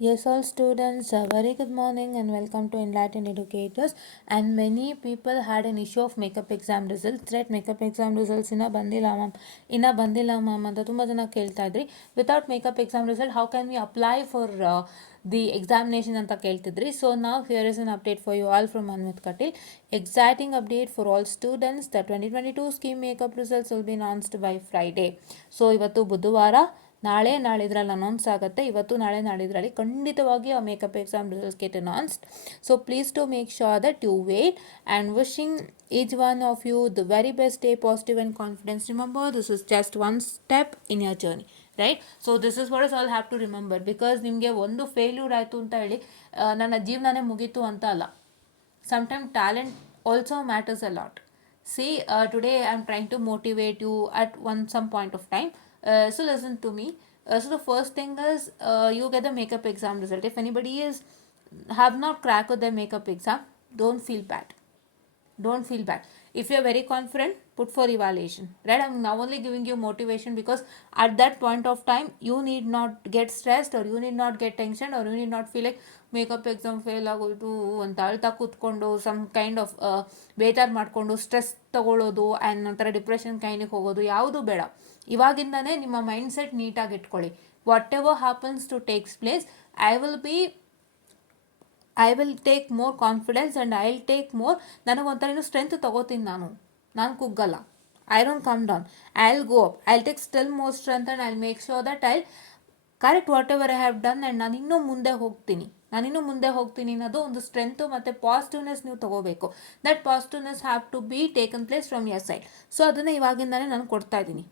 Yes, all students, a very good morning and welcome to Enlightened Educators. And many people had an issue of makeup exam results. Right, makeup exam results ಬಂದಿಲ್ಲ ma'am ಅಂತ ತುಂಬ ಜನ ಕೇಳ್ತಾ ಇದ್ರಿ. Without makeup exam result how can we apply for the examination ಅಂತ ಕೇಳ್ತಿದ್ರಿ. So ನಾವು here is an update for you all from Anvith Kateel. Exciting update for all students. The 2022 scheme makeup results will be announced by Friday. So ಇವತ್ತು ಬುಧವಾರ, ನಾಳಿದ್ರಲ್ಲಿ announce ಆಗುತ್ತೆ. ಇವತ್ತು ನಾಳಿದ್ರಲ್ಲಿ ಖಂಡಿತವಾಗಿ ಆ makeup exam results get announced. So please to make sure that you wait and wishing each one of you the very best. Stay positive and confidence. Remember, this is just one step in your journey, right? So this is what is all have to remember, because ನಿಮಗೆ ಒಂದು failure ಆಯಿತು ಅಂತ ಹೇಳಿ ನನ್ನ ಜೀವನನೇ ಮುಗೀತು ಅಂತ ಅಲ್ಲ. Sometimes talent also matters a lot. See, today I am trying to motivate you at some point of time. So listen to me. So the first thing is, you get the makeup exam result. If anybody have not cracked the makeup exam, don't feel bad. If you are very confident, put for evaluation, right? I'm now only giving you motivation because at that point of time you need not get stressed, or you need not get tension, or you need not feel like makeup exam fail ಆಗೋಯ್ತು ಅಂತ ಅಳ್ತಾ ಕೂತ್ಕೊಂಡು some kind of ಬೇಜಾರು ಮಾಡಿಕೊಂಡು stress ತಗೊಳ್ಳೋದು and ನಂತರ depression ಕೈನಿಗೆ ಹೋಗೋದು ಯಾವುದು ಬೇಡ. ಇವಾಗಿಂದನೇ ನಿಮ್ಮ ಮೈಂಡ್ ಸೆಟ್ ನೀಟಾಗಿ ಇಟ್ಕೊಳ್ಳಿ. Whatever happens to takes place, I will take more confidence and I will take more, ನನಗೊಂಥರ ಸ್ಟ್ರೆಂತ್ ತಗೋತೀನಿ. ನಾನು ಕುಗ್ಗಲ್ಲ. I don't come down, I will go up, I will take still more strength and I will make sure that I correct whatever I have done and ನಾನು ಇನ್ನೂ ಮುಂದೆ ಹೋಗ್ತೀನಿ ಅನ್ನೋದು ಒಂದು ಸ್ಟ್ರೆಂತು ಮತ್ತು ಪಾಸಿಟಿವ್ನೆಸ್ ನೀವು ತೊಗೋಬೇಕು. That positiveness have to be taken place from your side. So ಅದನ್ನು ಇವಾಗಿಂದನೇ ನಾನು ಕೊಡ್ತಾ ಇದ್ದೀನಿ,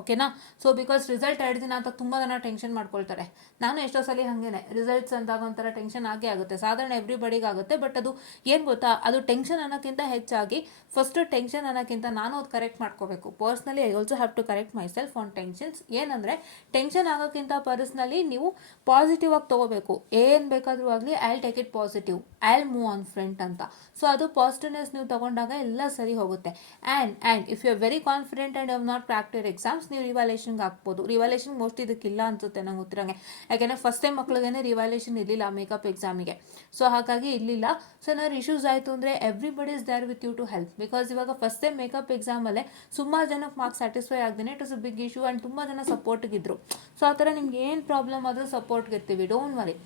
ಓಕೆನಾ? ಸೊ ಬಿಕಾಸ್ ರಿಸಲ್ಟ್ 2 ದಿನ ಅಂತ ತುಂಬ ಜನ ಟೆನ್ಷನ್ ಮಾಡ್ಕೊಳ್ತಾರೆ. ನಾನು ಎಷ್ಟೋ ಸಲ ಹಾಗೇನೆ, ರಿಸಲ್ಟ್ಸ್ ಅಂದಾಗ ಒಂಥರ ಟೆನ್ಷನ್ ಆಗೇ ಆಗುತ್ತೆ, ಸಾಧಾರಣ ಎವ್ರಿಬಡಿಗೆ ಆಗುತ್ತೆ. ಬಟ್ ಅದು ಏನು ಗೊತ್ತಾ, ಅದು ಟೆನ್ಷನ್ ಅನ್ನೋಕ್ಕಿಂತ ಹೆಚ್ಚಾಗಿ ಫಸ್ಟು ಟೆನ್ಷನ್ ಅನ್ನೋಕ್ಕಿಂತ ನಾನು ಅದು ಕರೆಕ್ಟ್ ಮಾಡ್ಕೋಬೇಕು. Personally I also have to correct myself on tensions. ಏನಂದರೆ ಟೆನ್ಷನ್ ಆಗೋಕ್ಕಿಂತ ಪರ್ಸ್ನಲಿ ನೀವು ಪಾಸಿಟಿವ್ ಆಗಿ ತೊಗೋಬೇಕು. ಏನು ಬೇಕಾದರೂ ಆಗಲಿ, I will take it positive, I will move on front ಅಂತ. ಸೊ ಅದು ಪಾಸಿಟಿವ್ನೆಸ್ ನೀವು ತೊಗೊಂಡಾಗ ಎಲ್ಲ ಸರಿ ಹೋಗುತ್ತೆ. And if you are very confident and you have not cracked your exams, ನೀವು ರಿವ್ಯಾಲ್ಯೂಷನ್ಗೆ ಹಾಕ್ಬೋದು. ರಿವ್ಯಾಲ್ಯೂಷನ್ ಮೋಸ್ಟ್ಲಿ ಇದಕ್ಕಿಲ್ಲ ಅನ್ಸುತ್ತೆ ನಂಗೆ ಗೊತ್ತಿರೋಂಗೆ, ಯಾಕೆಂದರೆ ಫಸ್ಟ್ ಟೈಮ್ ಮಕ್ಳಿಗೇನೆ ರಿವ್ಯಾಲ್ಯೂಷನ್ ಇರಲಿಲ್ಲ ಮೇಕಪ್ ಎಕ್ಸಾಮಿಗೆ. ಸೊ ಹಾಗಾಗಿ ಇರಲಿಲ್ಲ. ಸೊ ಏನಾದ್ರು ಇಶ್ಯೂಸ್ ಆಯಿತು ಅಂದರೆ everybody is there with you to help. Because ಇವಾಗ ಫಸ್ಟ್ ಟೈಮ್ ಮೇಕಪ್ ಎಕ್ಸಾಮಲ್ಲೇ ಸುಮಾರು ಜನಕ್ಕೆ ಮಾರ್ಕ್ಸ್ ಸ್ಯಾಟಿಸ್ಫೈ ಆಗದೇನೆ it is a big issue. And ತುಂಬ ಜನ ಸಪೋರ್ಟ್ಗಿದ್ರು. ಸೊ ಆ ಥರ ನಿಮ್ಗೆ ಏನು ಪ್ರಾಬ್ಲಮ್ ಆದರೂ ಸಪೋರ್ಟ್ಗಿರ್ತೀವಿ. Don't worry,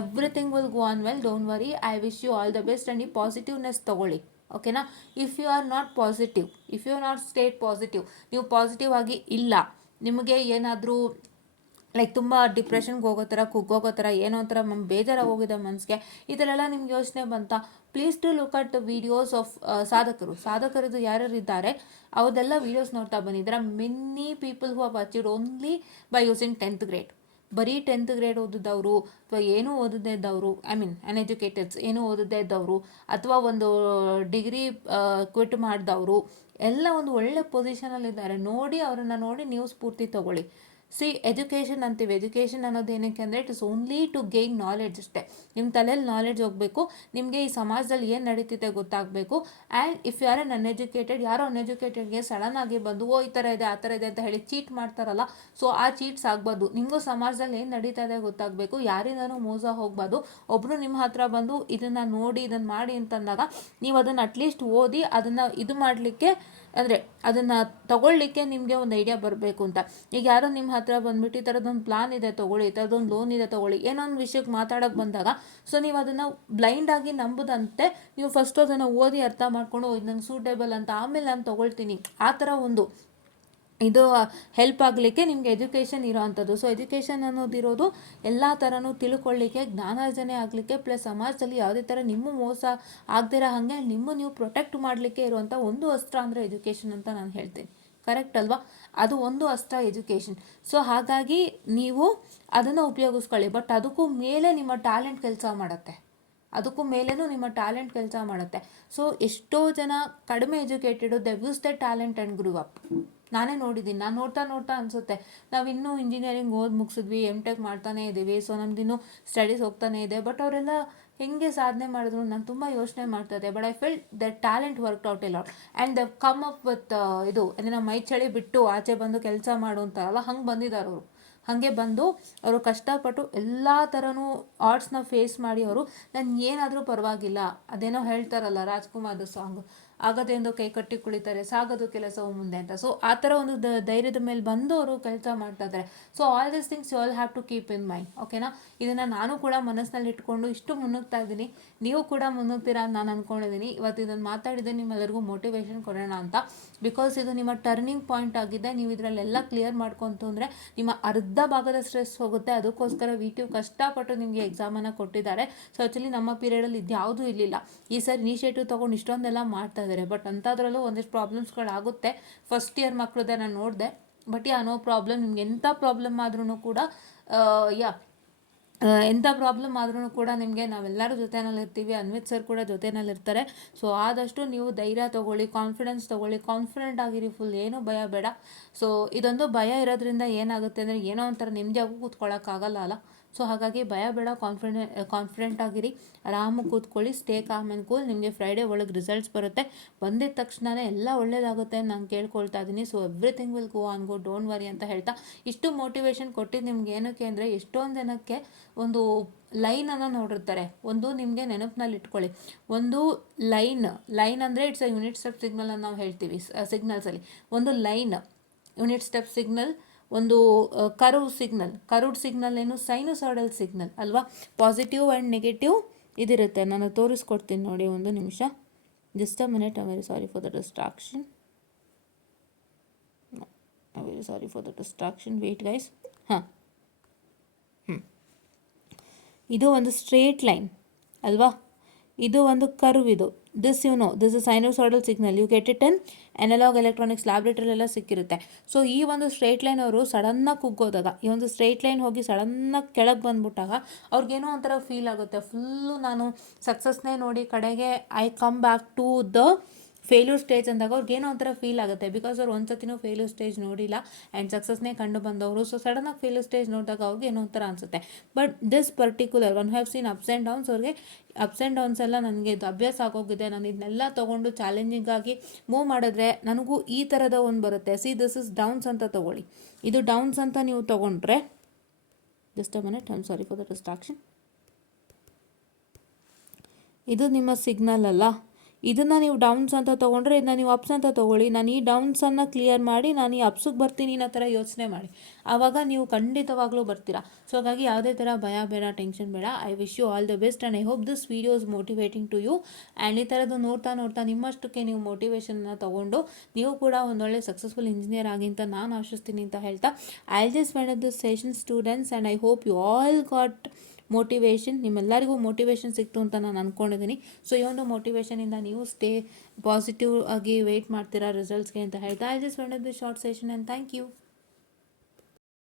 everything will go on well. Don't worry, I wish you all the best. And ಈ ಪಾಸಿಟಿವ್ನೆಸ್ ತೊಗೊಳ್ಳಿ, ಓಕೆನಾ? If you are not positive, if you are not state positive, ನೀವು ಪಾಸಿಟಿವ್ ಆಗಿ ಇಲ್ಲ, ನಿಮಗೆ ಏನಾದರೂ ಲೈಕ್ ತುಂಬ ಡಿಪ್ರೆಷನ್ಗೆ ಹೋಗೋ ಥರ, ಕುಗ್ಗೋಗೋ ಥರ, ಏನೋ ಒಂಥರ ಬೇಜಾರಾಗಿ ಹೋಗಿದೆ ಮನಸ್ಸಿಗೆ, ಈ ಥರ ಎಲ್ಲ ನಿಮ್ಗೆ ಯೋಚನೆ ಬಂತಾ, please to look at videos of ಸಾಧಕರದು ಯಾರ್ಯಾರು ಇದ್ದಾರೆ ಅವ್ರದ್ದೆಲ್ಲ ವೀಡಿಯೋಸ್ ನೋಡ್ತಾ ಬನ್ನಿ. There are many people who have achieved only by using 10th grade. ಬರೀ 10th grade ಓದಿದವರು, ಅಥವಾ ಏನೂ ಓದದೇ ಇದ್ದವರು, ಐ ಮೀನ್ ಅನ್ಎಜುಕೇಟೆಡ್ಸ್, ಏನೂ ಓದದೇ ಇದ್ದವರು, ಅಥವಾ ಒಂದು ಡಿಗ್ರಿ ಕ್ವಿಟ್ ಮಾಡಿದವರು ಎಲ್ಲ ಒಂದು ಒಳ್ಳೆ ಪೊಸಿಷನಲ್ಲಿದ್ದಾರೆ. ಅವರನ್ನು ನೋಡಿ ನೀವು ಸ್ಫೂರ್ತಿ ತೊಗೊಳ್ಳಿ. ಸಿ, ಎಜುಕೇಷನ್ ಅಂತೀವಿ. ಎಜುಕೇಷನ್ ಅನ್ನೋದು ಏನಕ್ಕೆ ಅಂದರೆ it is only to gain knowledge ಅಷ್ಟೇ. ನಿಮ್ಮ ತಲೆಯಲ್ಲಿ ನಾಲೆಡ್ಜ್ ಹೋಗಬೇಕು, ನಿಮಗೆ ಈ ಸಮಾಜದಲ್ಲಿ ಏನು ನಡೀತಿದೆ ಗೊತ್ತಾಗಬೇಕು. And if you are an uneducated, ಯಾರೋ ಅನ್ಎಜುಕೇಟೆಡ್ಗೆ ಸಡನ್ ಆಗಿ ಬಂದು ಈ ಥರ ಇದೆ ಆ ಥರ ಇದೆ ಅಂತ ಹೇಳಿ ಚೀಟ್ ಮಾಡ್ತಾರಲ್ಲ, ಸೊ ಆ ಚೀಟ್ಸ್ ಆಗಬಾರ್ದು. ನಿಮಗೂ ಸಮಾಜದಲ್ಲಿ ಏನು ನಡೀತಾ ಇದೆ ಗೊತ್ತಾಗಬೇಕು, ಯಾರಿಂದನೂ ಮೋಸ ಹೋಗಬಾರ್ದು. ಒಬ್ಬರು ನಿಮ್ಮ ಹತ್ರ ಬಂದು ಇದನ್ನು ನೋಡಿ ಇದನ್ನು ಮಾಡಿ ಅಂತಂದಾಗ ನೀವು ಅದನ್ನು ಅಟ್ಲೀಸ್ಟ್ ಓದಿ ಅದನ್ನು ಇದು ಮಾಡಲಿಕ್ಕೆ, ಅಂದರೆ ಅದನ್ನು ತಗೊಳ್ಳಿಕ್ಕೆ ನಿಮಗೆ ಒಂದು ಐಡಿಯಾ ಬರಬೇಕು ಅಂತ. ಈಗ ಯಾರೋ ನಿಮ್ಮ ಹತ್ರ ಬಂದುಬಿಟ್ಟು ಈ ಥರದೊಂದು ಪ್ಲಾನ್ ಇದೆ ತೊಗೊಳ್ಳಿ, ಈ ಥರದೊಂದು ಲೋನ್ ಇದೆ ತೊಗೊಳ್ಳಿ, ಏನೋ ಒಂದು ವಿಷಯಕ್ಕೆ ಮಾತಾಡೋಕ್ಕೆ ಬಂದಾಗ ಸೊ ನೀವು ಅದನ್ನು ಬ್ಲೈಂಡಾಗಿ ನಂಬುದಂತೆ ನೀವು ಫಸ್ಟ್ ಅದನ್ನು ಓದಿ ಅರ್ಥ ಮಾಡಿಕೊಂಡು ಇದು ನಂಗೆ ಸೂಟೇಬಲ್ ಅಂತ ಆಮೇಲೆ ನಾನು ತೊಗೊಳ್ತೀನಿ, ಆ ಥರ ಒಂದು ಇದು ಹೆಲ್ಪ್ ಆಗಲಿಕ್ಕೆ ನಿಮಗೆ ಎಜುಕೇಷನ್ ಇರೋ ಅಂಥದ್ದು. ಸೊ ಎಜುಕೇಷನ್ ಅನ್ನೋದಿರೋದು ಎಲ್ಲ ಥರನೂ ತಿಳ್ಕೊಳ್ಳಿಕ್ಕೆ, ಜ್ಞಾನಾರ್ಜನೆ ಆಗಲಿಕ್ಕೆ, ಪ್ಲಸ್ ಸಮಾಜದಲ್ಲಿ ಯಾವುದೇ ಥರ ನಿಮ್ಮ ಮೋಸ ಆಗದಿರೋ ಹಾಗೆ ನಿಮ್ಮ ನೀವು ಪ್ರೊಟೆಕ್ಟ್ ಮಾಡಲಿಕ್ಕೆ ಇರುವಂಥ ಒಂದು ಅಸ್ತ್ರ ಅಂದರೆ ಎಜುಕೇಷನ್ ಅಂತ ನಾನು ಹೇಳ್ತೀನಿ. ಕರೆಕ್ಟ್ ಅಲ್ವಾ? ಅದು ಒಂದು ಅಸ್ತ್ರ ಎಜುಕೇಷನ್. ಸೊ ಹಾಗಾಗಿ ನೀವು ಅದನ್ನು ಉಪಯೋಗಿಸ್ಕೊಳ್ಳಿ. ಬಟ್ ಅದಕ್ಕೂ ಮೇಲೆ ನಿಮ್ಮ ಟ್ಯಾಲೆಂಟ್ ಕೆಲಸ ಮಾಡುತ್ತೆ. ಸೊ ಎಷ್ಟೋ ಜನ ಕಡಿಮೆ educated they use the talent and grow up. ನಾನೇ ನೋಡಿದ್ದೀನಿ. ನಾನು ನೋಡ್ತಾ ಅನಿಸುತ್ತೆ, ನಾವು ಇನ್ನೂ ಇಂಜಿನಿಯರಿಂಗ್ ಓದಿ ಮುಗಿಸಿದ್ವಿ, M.Tech ಮಾಡ್ತಾನೇ ಇದ್ದೀವಿ, ಸೊ ನಮ್ದಿನ್ನೂ ಸ್ಟಡೀಸ್ ಹೋಗ್ತಾನೆ ಇದೆ. ಬಟ್ ಅವರೆಲ್ಲ ಹೆಂಗೆ ಸಾಧನೆ ಮಾಡಿದ್ರು ನಾನು ತುಂಬ ಯೋಚನೆ ಮಾಡ್ತಾಯಿದ್ದೆ. But I felt the talent work out A lot and the come up with ಇದು ಅಂದರೆ ಮೈ ಚಳಿ ಬಿಟ್ಟು ಆಚೆ ಬಂದು ಕೆಲಸ ಮಾಡು ಅಂತಾರಲ್ಲ, ಹಂಗೆ ಬಂದಿದ್ದಾರೆ ಅವರು. ಹಾಗೆ ಬಂದು ಅವರು ಕಷ್ಟಪಟ್ಟು ಎಲ್ಲ ಥರನೂ ಆರ್ಟ್ಸ್ನ ಫೇಸ್ ಮಾಡಿ ಅವರು ನಾನು ಏನಾದರೂ ಪರವಾಗಿಲ್ಲ, ಅದೇನೋ ಹೇಳ್ತಾರಲ್ಲ ರಾಜ್ಕುಮಾರ್ದು ಸಾಂಗ್, ಆಗದೆಂದು ಕೈ ಕಟ್ಟಿ ಕುಳಿತಾರೆ ಸಾಗದು ಕೆಲಸವು ಮುಂದೆ ಅಂತ. ಸೊ ಆ ಥರ ಒಂದು ಧೈರ್ಯದ ಮೇಲೆ ಬಂದು ಅವರು ಕೆಲಸ ಮಾಡ್ತಾ ಇದ್ದಾರೆ. So all this things you all have to keep in mind, ಓಕೆನಾ. ಇದನ್ನು ನಾನು ಕೂಡ ಮನಸ್ಸಿನಲ್ಲಿ ಇಟ್ಕೊಂಡು ಇಷ್ಟು ಮುನ್ನುಗ್ತಾ ಇದ್ದೀನಿ, ನೀವು ಕೂಡ ಮುನ್ನುಗ್ತೀರಾ ಅಂತ ನಾನು ಅಂದ್ಕೊಂಡಿದ್ದೀನಿ. ಇವತ್ತು ಇದನ್ನು ಮಾತಾಡಿದೆ ನಿಮ್ಮೆಲ್ಲರಿಗೂ ಮೋಟಿವೇಶನ್ ಕೊಡೋಣ ಅಂತ. ಬಿಕಾಸ್ ಇದು ನಿಮ್ಮ ಟರ್ನಿಂಗ್ ಪಾಯಿಂಟ್ ಆಗಿದೆ. ನೀವು ಇದರಲ್ಲೆಲ್ಲ ಕ್ಲಿಯರ್ ಮಾಡ್ಕೊಂತು ಅಂದರೆ ನಿಮ್ಮ ಅರ್ಧ ಭಾಗದ ಸ್ಟ್ರೆಸ್ ಹೋಗುತ್ತೆ. ಅದಕ್ಕೋಸ್ಕರ VTU ಕಷ್ಟಪಟ್ಟು ನಿಮಗೆ ಎಕ್ಸಾಮನ್ನು ಕೊಟ್ಟಿದ್ದಾರೆ. ಸೊ ಆ್ಯಕ್ಚುಲಿ ನಮ್ಮ ಪೀರಿಯಡಲ್ಲಿ ಇದು ಯಾವುದೂ ಇರಲಿಲ್ಲ. ಈ ಸರಿ ಇನಿಷಿಯೇಟಿವ್ ತೊಗೊಂಡು ಇಷ್ಟೊಂದೆಲ್ಲ ಮಾಡ್ತಾ ಇದ್ದಾರೆ. ಬಟ್ ಅಂಥದ್ರಲ್ಲೂ ಒಂದಿಷ್ಟು ಪ್ರಾಬ್ಲಮ್ಸ್ಗಳಾಗುತ್ತೆ. ಫಸ್ಟ್ ಇಯರ್ ಮಕ್ಕಳದೇ ನಾನು ನೋಡಿದೆ. But no problem. ನಿಮ್ಗೆ ಎಂಥ ಪ್ರಾಬ್ಲಮ್ ಆದ್ರೂ ಕೂಡ ಎಂಥ ಪ್ರಾಬ್ಲಮ್ ಆದ್ರೂ ಕೂಡ ನಿಮಗೆ ನಾವೆಲ್ಲರೂ ಜೊತೆನಲ್ಲಿರ್ತೀವಿ. ಅನ್ವಿತ್ ಸರ್ ಕೂಡ ಜೊತೆನಲ್ಲಿರ್ತಾರೆ. ಸೊ ಆದಷ್ಟು ನೀವು ಧೈರ್ಯ ತೊಗೊಳ್ಳಿ, ಕಾನ್ಫಿಡೆನ್ಸ್ ತೊಗೊಳ್ಳಿ, ಕಾನ್ಫಿಡೆಂಟ್ ಆಗಿರಿ, ಫುಲ್ ಏನೂ ಭಯ ಬೇಡ. ಸೊ ಇದೊಂದು ಭಯ ಇರೋದ್ರಿಂದ ಏನಾಗುತ್ತೆ ಅಂದರೆ ಏನೋ ಒಂಥರ ನೆಮ್ಮದಿಯಾಗೂ ಕೂತ್ಕೊಳ್ಳೋಕ್ಕಾಗಲ್ಲ ಅಲ್ಲ. ಸೊ ಹಾಗಾಗಿ ಭಯ ಬೇಡ, ಕಾನ್ಫಿಡೆಂಟ್ ಆಗಿರಿ, ಆರಾಮಾಗಿ ಕೂತ್ಕೊಳ್ಳಿ, ಸ್ಟೇ ಕಾಮ್ ಆ್ಯಂಡ್ ಕೂಲ್. ನಿಮಗೆ ಫ್ರೈಡೇ ಒಳಗೆ ರಿಸಲ್ಟ್ಸ್ ಬರುತ್ತೆ. ಬಂದಿದ್ದ ತಕ್ಷಣವೇ ಎಲ್ಲ ಒಳ್ಳೇದಾಗುತ್ತೆ ಅಂತ ನಾನು ಕೇಳ್ಕೊಳ್ತಾ ಇದ್ದೀನಿ. So everything will go on go, don't worry ಅಂತ ಹೇಳ್ತಾ ಇಷ್ಟು ಮೋಟಿವೇಶನ್ ಕೊಟ್ಟಿದ್ದು ನಿಮ್ಗೆ ಏನಕ್ಕೆ ಅಂದರೆ ಎಷ್ಟೊಂದು ಜನಕ್ಕೆ ಒಂದು ಲೈನನ್ನು ನೋಡಿರ್ತಾರೆ. ಒಂದು ನಿಮಗೆ ನೆನಪಿನಲ್ಲಿ ಇಟ್ಕೊಳ್ಳಿ, ಒಂದು ಲೈನ್ ಅಂದರೆ it's a unit step signal ಅಂತ ನಾವು ಹೇಳ್ತೀವಿ ಸಿಗ್ನಲ್ಸಲ್ಲಿ. ಒಂದು ಲೈನ್ ಯೂನಿಟ್ ಸ್ಟೆಪ್ ಸಿಗ್ನಲ್, ಒಂದು ಕರ್ವ್ಡ್ ಸಿಗ್ನಲ್ ಏನು ಸೈನುಸಾಯ್ಡಲ್ ಸಿಗ್ನಲ್ ಅಲ್ವಾ. ಪಾಸಿಟಿವ್ ಆ್ಯಂಡ್ ನೆಗೆಟಿವ್ ಇದಿರುತ್ತೆ. ನಾನು ತೋರಿಸ್ಕೊಡ್ತೀನಿ ನೋಡಿ, ಒಂದು ನಿಮಿಷ, just a minute. I very sorry for the distraction, wait guys. ಇದು ಒಂದು ಸ್ಟ್ರೇಟ್ ಲೈನ್ ಅಲ್ವಾ, ಇದು ಒಂದು ಕರ್ವ್. ಇದು this is sinusoidal signal. You get it in analog electronics ಲ್ಯಾಬ್ರೇಟರಿಲೆಲ್ಲ ಸಿಕ್ಕಿರುತ್ತೆ. ಸೊ ಈ ಒಂದು ಸ್ಟ್ರೇಟ್ ಲೈನ್ ಅವರು ಸಡನ್ನಾಗಿ ಕುಗ್ಗೋದಾಗ, ಈ ಒಂದು ಸ್ಟ್ರೇಟ್ ಲೈನ್ ಹೋಗಿ ಸಡನ್ನಾಗಿ ಕೆಳಗೆ ಬಂದ್ಬಿಟ್ಟಾಗ ಅವ್ರಿಗೇನೋ ಒಂಥರ ಫೀಲ್ ಆಗುತ್ತೆ. ಫುಲ್ಲು ನಾನು ಸಕ್ಸಸ್ನೇ ನೋಡಿ ಕಡೆಗೆ I come back to the failure stage ಅಂದಾಗ ಅವ್ರಿಗೇನೋ ಒಂಥರ ಫೀಲ್ ಆಗುತ್ತೆ. ಬಿಕಾಸ್ ಅವ್ರು ಒಂದು ಸತಿನೂ ಫೇಲ್ಯೂರ್ ಸ್ಟೇಜ್ ನೋಡಿಲ್ಲ ಆ್ಯಂಡ್ ಸಕ್ಸಸ್ನೇ ಕಂಡು ಬಂದವರು. ಸೊ ಸಡನ್ನಾಗಿ ಫೇಲ್ಯೂರ್ ಸ್ಟೇಜ್ ನೋಡಿದಾಗ ಅವ್ರಿಗೆ ಏನೋ ಒಂಥರ ಅನಿಸುತ್ತೆ. But this particular one have seen ups and downs. ಅವ್ರಿಗೆ ಅಪ್ಸ್ ಆ್ಯಂಡ್ ಡೌನ್ಸ್ ಎಲ್ಲ ನನಗೆ ಇದು ಅಭ್ಯಾಸ ಆಗೋಗಿದೆ. ನಾನು ಇದನ್ನೆಲ್ಲ ತೊಗೊಂಡು ಚಾಲೆಂಜಿಂಗಾಗಿ ಮೂವ್ ಮಾಡಿದ್ರೆ ನನಗೂ ಈ ಥರದ ಒಂದು ಬರುತ್ತೆ. ದಿಸ್ ಇಸ್ ಡೌನ್ಸ್ ಅಂತ ತೊಗೊಳ್ಳಿ. ಇದು ಡೌನ್ಸ್ ಅಂತ ನೀವು ತೊಗೊಂಡ್ರೆ, just a minute, I am sorry for the distraction. ಇದು ನಿಮ್ಮ ಸಿಗ್ನಲ್ ಅಲ್ಲ, ಇದನ್ನು ನೀವು ಡೌನ್ಸ್ ಅಂತ ತೊಗೊಂಡ್ರೆ ಇದನ್ನ ನೀವು ಅಪ್ಸ್ ಅಂತ ತೊಗೊಳ್ಳಿ. ನಾನು ಈ ಡೌನ್ಸನ್ನು ಕ್ಲಿಯರ್ ಮಾಡಿ ನಾನು ಈ ಅಪ್ಸಿಗೆ ಬರ್ತೀನಿ ಅನ್ನೋ ಥರ ಯೋಚನೆ ಮಾಡಿ, ಆವಾಗ ನೀವು ಖಂಡಿತವಾಗ್ಲೂ ಬರ್ತೀರಾ. ಸೊ ಹಾಗಾಗಿ ಯಾವುದೇ ಥರ ಭಯ ಬೇಡ, ಟೆನ್ಷನ್ ಬೇಡ. I wish you all the best and I hope this video is motivating to you. And ಈ ಥರದ್ದು ನೋಡ್ತಾ ನಿಮ್ಮಷ್ಟಕ್ಕೆ ನೀವು ಮೋಟಿವೇಶನ್ನ ತೊಗೊಂಡು ನೀವು ಕೂಡ ಒಂದೊಳ್ಳೆ ಸಕ್ಸಸ್ಫುಲ್ ಇಂಜಿನಿಯರ್ ಆಗಿ ಅಂತ ನಾನು ಆಶಿಸ್ತೀನಿ ಅಂತ ಹೇಳ್ತಾ, I just find this session students and I hope you all got motivation. ನಿಮ್ಮೆಲ್ಲರಿಗೂ ಮೋಟಿವೇಶನ್ ಸಿಕ್ತು ಅಂತ ನಾನು ಅಂದ್ಕೊಂಡಿದ್ದೀನಿ. ಸೊ ಈ ಒಂದು ಮೋಟಿವೇಶನಿಂದ ನೀವು ಸ್ಟೇ ಪಾಸಿಟಿವ್ ಆಗಿ ವೆಯ್ಟ್ ಮಾಡ್ತೀರಾ ರಿಸಲ್ಟ್ಸ್ಗೆ ಅಂತ ಹೇಳ್ತಾ, I just wanted this short session and thank you.